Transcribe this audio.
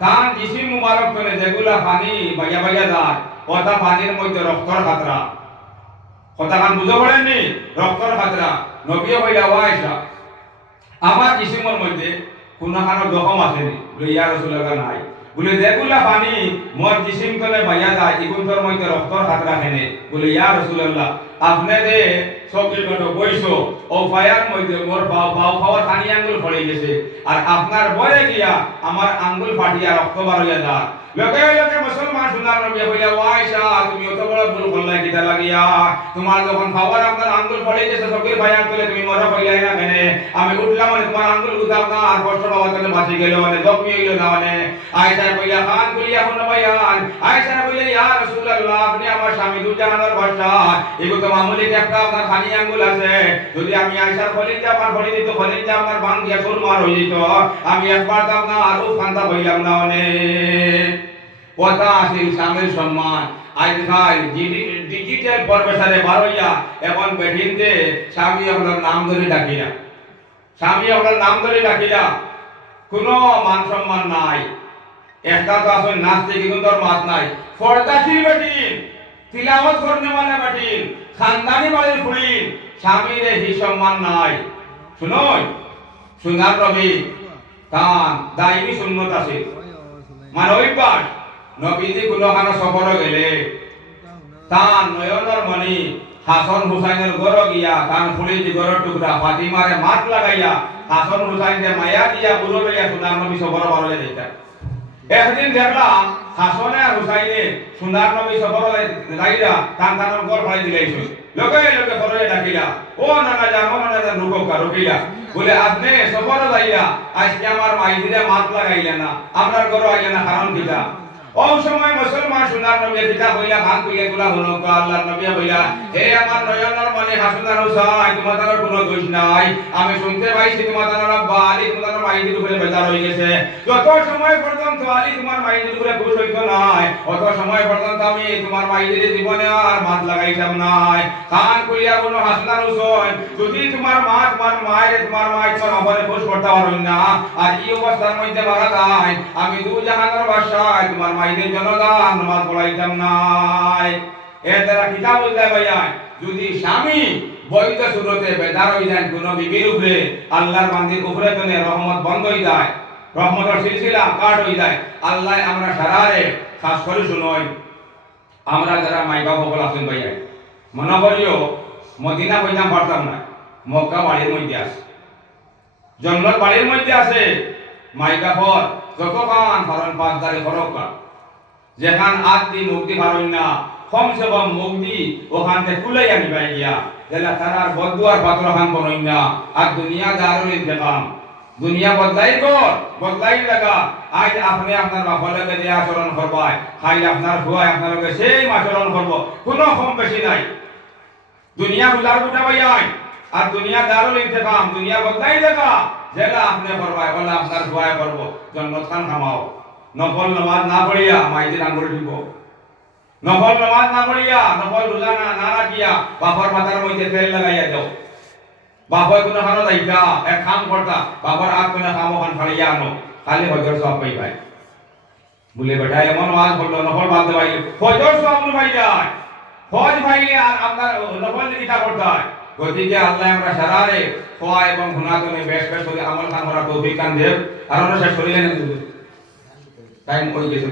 তান জিসিম মুবারক তলে যেগুলা পানি বাইয়া বাইয়া যায় ওটা পানির মধ্যে রক্তর খাতরা কথা কান বুঝতে পারেননি রক্তর খাতরা নবী হইলা ওয়াইসা আমার জিসিমের মধ্যে কোনো কারো জখম আসেনি ইয়া রাসূলুল্লাহ নাই বলে যেগুলা পানি মোর জিসিম তলে বাইয়া যায় এগুলোর মধ্যে রক্তর খাতরা কেনে বলে ইয়া রাসূলুল্লাহ আপনি যে সবজি কত বইছো ও ফায়ার মধ্যে মোর বাও খাওয়ার পানি আঙ্গুল পড়ে গেছে আর আপনার বলে গিয়া আমার আঙ্গুল ফাটিয়া রক্ত বার হইয়া যায় লোকে লোকে মুসলমান শুনার নবী হইলা ওয়াইসা তুমি অত বড় ভুল করলে কিটা লাগিয়া তোমার যখন খাবার আপনার আঙ্গুল পড়ে গেছে সবজির ফায়ার তোলে তুমি মরা হইলাই না কেনে আমি উঠলাম মানে তোমার আঙ্গুল গুতাও না আর কষ্ট বাবা তাহলে বাঁচি গেল মানে জখমি হইল না মানে আয়েশা কইলা খান কইয়া কোন বায়ান আয়েশা কইলা ইয়া রাসূলুল্লাহ আপনি আমার স্বামী দুজাহানের বাদশা এগো তো মামুলি একটা আপনার খানি আঙ্গুল আছে যদি আমি আয়েশার খলিজা আমার খলি দিত খলিজা আমার ভাঙ দিয়া সুরমার হই যেত আমি একবার দাও না আরো ফান্তা হইলাম না মানে কথা আসিল স্বামীর সম্মান আজকাল ডিজিটাল পরিবেশে বারইয়া এখন বেঠিনতে স্বামী আপনার নাম ধরে ডাকিয়া স্বামী আপনার নাম ধরে ডাকিয়া কোনো মান সম্মান নাই একটা তো আসলে নাচতে কিন্তু তোর মাত নাই পর্দাশীল বেটিন তিলাওয়াত করতে মানে বেটিন খানদানি বাড়ির ফুড়িন স্বামীর এই সম্মান নাই শুনুন সুনার নবী তান দাইমি সুন্নত আছে মানে অভ্যাস নবীজি কোনখানে সফর গেলে তান নয়নের মণি হাসান হুসাইনের গড় গিয়া তান ফুড়িজি গড় টুকরা ফাতিমারে মাত লাগাইয়া হাসান হুসাইনের মায়া দিয়া বুড়ো লইয়া সুনার নবী সফর বারলে যাইতা একদিন দেখলাম হাসানে আর হুসাইনে সুনার নবী সফর যাইরা তান তানের গড় ফাড়ি দিলাইছে লোকে লোকে ফরয়ে ডাকিলা ও নানা জান রুককা রুকিলা বলে আপনি সফর যাইরা আজকে আমার মাইদিরে মাত লাগাইলা না আপনার গড় আইলা না কারণ কিটা ও সময় মুসলমান সুনার নবী কিতা কইলা খান কইয়া গুলা হলো আল্লাহর নবী কইলা হে আমার নয়নের মনে হাসান আর হুসাইন তোমাদের কোনো দোষ নাই আমি শুনতে পাইছি তোমাদের আব্বা আলী তোমাদের মাইদির উপরে বেজার হয়ে গেছে যত সময় পর্যন্ত আলী তোমার মাইদির উপরে খুশ হইতো নাই অত সময় পর্যন্ত আমি তোমার মাইদির জীবনে আর মাত লাগাইতাম নাই খান কইয়া বলো হাসান আর হুসাইন যদি তোমার মা তোমার মায়ের তোমার আমারে খুশ করতে পারো না আর এই অবস্থার মধ্যে মারা যায় আমি দু জাহানের বাদশাহ তোমার মাইদের জনদান নামাজ পড়াইতাম নাই এর দ্বারা কিতাব বলতে ভাইয়া যদি স্বামী বৈধ সুরতে বেদার হয়ে যায় কোন বিবির উপরে আল্লাহর বান্দির উপরে তনে রহমত বন্ধ হয়ে যায় রহমতের সিলসিলা কাট হয়ে যায় আল্লাহ আমরা সারারে খাস করে শুনই আমরা যারা মাইবা বকল আছেন ভাইয়া মনে করিও মদিনা কইতাম পারতাম না মক্কা বাড়ির মধ্যে আছে জন্নত বাড়ির মধ্যে আছে মাইকা পর যতক্ষণ ফারন পাঁচ দাঁড়ে ফরকা যেখান আদি মুক্তি ফারন না কমসে কম মুক্তি ওখান থেকে তুলে আনি পাই গিয়া যেটা তারার বদুয়ার পাত্র খান বনই না আর দুনিয়া দারুল ইন্তেকাম দুনিয়া বদলাই কর বদলাই লাগা আজ আপনি আপনার বাপলকে যে আচরণ করবাই খাই আপনার ভুয়াই আপনার লগে সেই আচরণ করব কোনো কম বেশি নাই দুনিয়া গুলার গুটা ভাইয়াই আর দুনিয়া দারুল ইন্তেকাম দুনিয়া বদলাই লাগা যেটা আপনি করবাই বলে আপনার ভুয়াই করব জন্নত খান খামাও নফল নামাজ না পড়িয়া মাইদের আঙ্গুল দিব নফল নামাজ না পড়িয়া নফল রোজা না রাখিয়া বাপর মাথার মধ্যে তেল লাগাইয়া দাও বাপয় কোনো খানো যাইতা এক কাম করতা বাপর হাত কোনে খামো খান ফাড়িয়া আনো খালি হজর সব পাই পাই বলে বেটা এমন ওয়াজ করলো নফল বাঁধতে পাইলে হজর সব পাই যায় হজ পাইলে আর আপনার নফল কিটা করতে হয় গতিকে আল্লাহ আমরা সারারে খোয়া এবং গুনাহকে বেশ বেশ করে আমল খান করা তৌফিক কান দেব আর আমরা শেষ করিলেন টাইম হয়ে গেছে।